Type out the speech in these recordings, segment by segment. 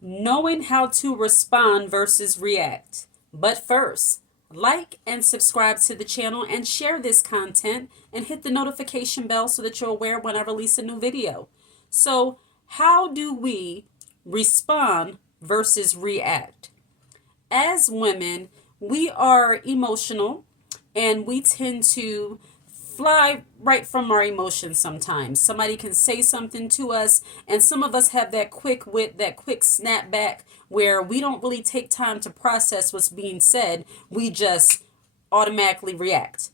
knowing how to respond versus react. But first, like and subscribe to the channel and share this content and hit the notification bell so that you're aware when I release a new video. So, how do we respond versus react? As women, we are emotional and we tend to fly right from our emotions sometimes. Somebody can say something to us, and some of us have that quick wit, that quick snap back where we don't really take time to process what's being said. We just automatically react.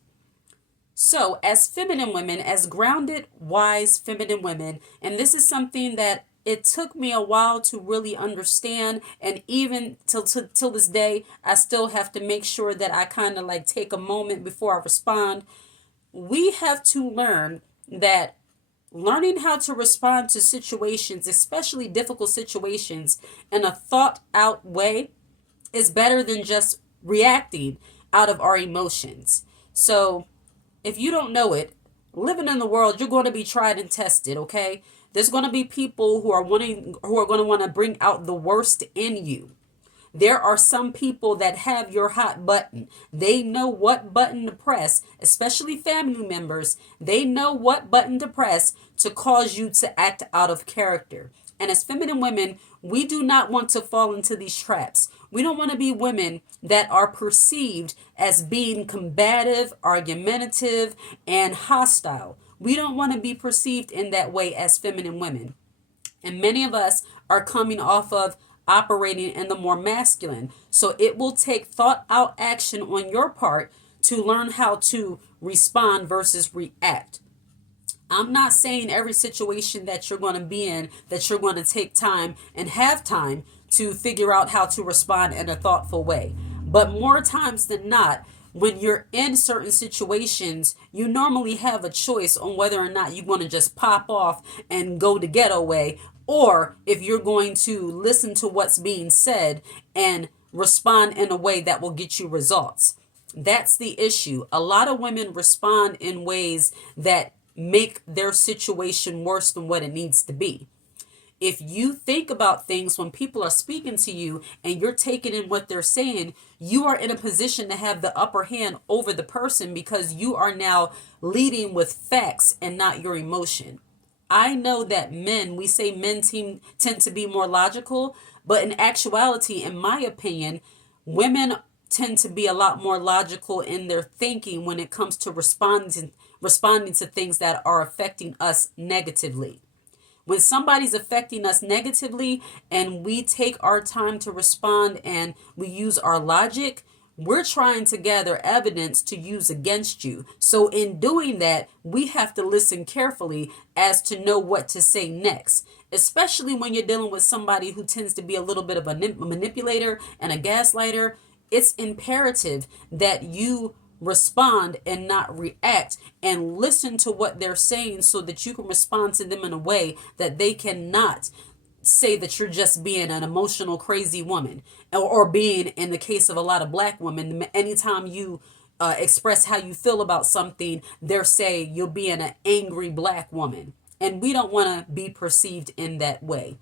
So, as feminine women, as grounded, wise feminine women, and this is something that it took me a while to really understand, and even till this day, I still have to make sure that I kind of like take a moment before I respond. We have to learn that learning how to respond to situations, especially difficult situations, in a thought out way is better than just reacting out of our emotions. So, if you don't know it, living in the world, you're going to be tried and tested, okay? There's going to be people who are going to want to bring out the worst in you. There are some people that have your hot button. They know what button to press, especially family members. They know what button to press to cause you to act out of character. And as feminine women, we do not want to fall into these traps. We don't want to be women that are perceived as being combative, argumentative, and hostile. We don't want to be perceived in that way as feminine women. And many of us are coming off of operating in the more masculine. So it will take thought out action on your part to learn how to respond versus react. I'm not saying every situation that you're going to be in that you're going to take time and have time to figure out how to respond in a thoughtful way. But more times than not, when you're in certain situations, you normally have a choice on whether or not you're going to just pop off and go the ghetto way, or if you're going to listen to what's being said and respond in a way that will get you results. That's the issue. A lot of women respond in ways that make their situation worse than what it needs to be. If you think about things when people are speaking to you and you're taking in what they're saying, you are in a position to have the upper hand over the person because you are now leading with facts and not your emotion. I know that we say men tend to be more logical, but in actuality, in my opinion, women tend to be a lot more logical in their thinking when it comes to responding to things that are affecting us negatively. When somebody's affecting us negatively and we take our time to respond and we use our logic, we're trying to gather evidence to use against you. So in doing that, we have to listen carefully as to know what to say next, especially when you're dealing with somebody who tends to be a little bit of a manipulator and a gaslighter. It's imperative that you respond and not react, and listen to what they're saying so that you can respond to them in a way that they cannot say that you're just being an emotional crazy woman, or being, in the case of a lot of black women, anytime you express how you feel about something, they're saying you're being an angry black woman, and we don't want to be perceived in that way.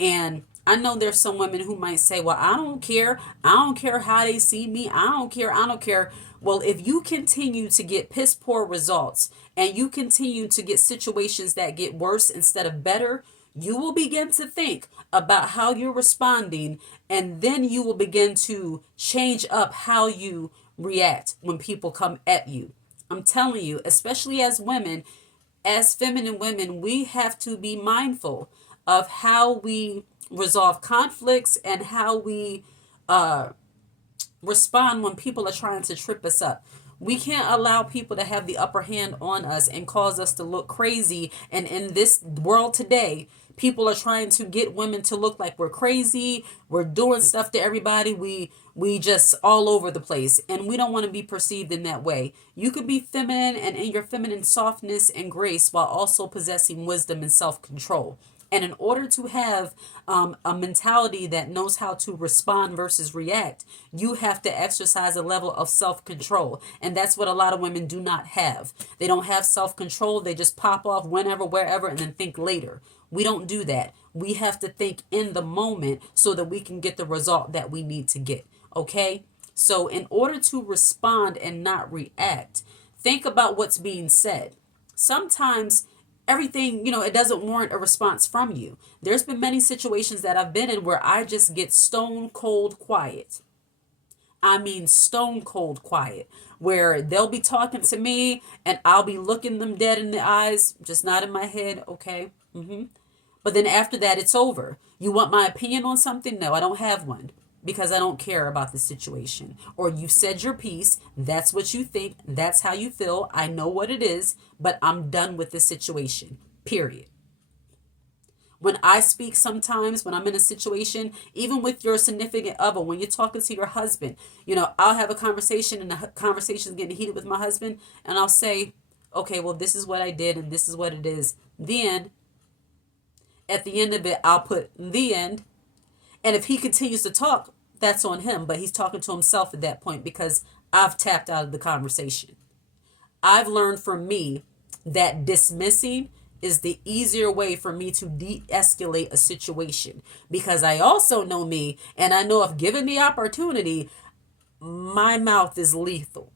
And I know there's some women who might say, well, I don't care. I don't care how they see me. I don't care. I don't care. Well, if you continue to get piss poor results and you continue to get situations that get worse instead of better, you will begin to think about how you're responding, and then you will begin to change up how you react when people come at you. I'm telling you, especially as women, as feminine women, we have to be mindful of how we resolve conflicts and how we respond when people are trying to trip us up. We can't allow people to have the upper hand on us and cause us to look crazy. And in this world today, people are trying to get women to look like we're crazy. We're doing stuff to everybody. We just all over the place. And we don't want to be perceived in that way. You could be feminine and in your feminine softness and grace while also possessing wisdom and self-control. And in order to have a mentality that knows how to respond versus react, you have to exercise a level of self-control. And that's what a lot of women do not have. They don't have self-control. They just pop off whenever, wherever, and then think later. We don't do that. We have to think in the moment so that we can get the result that we need to get. Okay? So, in order to respond and not react, think about what's being said. Sometimes everything, it doesn't warrant a response from you. There's been many situations that I've been in where I just get stone cold quiet. I mean, stone cold quiet, where they'll be talking to me and I'll be looking them dead in the eyes, just not in my head. Okay. But then after that, it's over. You want my opinion on something? No, I don't have one because I don't care about the situation. Or you said your piece. That's what you think. That's how you feel. I know what it is, but I'm done with the situation. Period. When I speak sometimes, when I'm in a situation, even with your significant other, when you're talking to your husband, I'll have a conversation and the conversation's getting heated with my husband, and I'll say, okay, well, this is what I did and this is what it is. Then at the end of it, I'll put the end. And if he continues to talk, that's on him, but he's talking to himself at that point because I've tapped out of the conversation. I've learned from me that dismissing is the easier way for me to de-escalate a situation, because I also know me, and I know if given the opportunity, my mouth is lethal.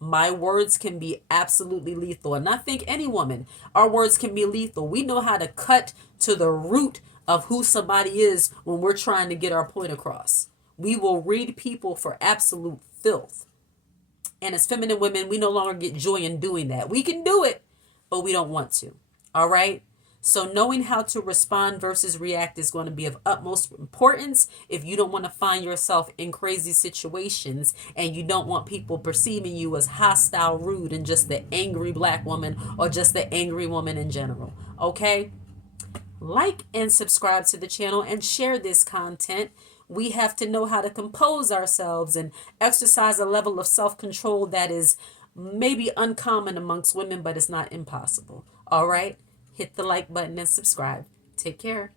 My words can be absolutely lethal. And I think any woman, our words can be lethal. We know how to cut to the root of who somebody is when we're trying to get our point across. We will read people for absolute filth. And as feminine women, we no longer get joy in doing that. We can do it, but we don't want to. All right? So knowing how to respond versus react is going to be of utmost importance if you don't want to find yourself in crazy situations and you don't want people perceiving you as hostile, rude, and just the angry black woman or just the angry woman in general. Okay? Like and subscribe to the channel and share this content. We have to know how to compose ourselves and exercise a level of self-control that is maybe uncommon amongst women, but it's not impossible. All right? Hit the like button and subscribe. Take care.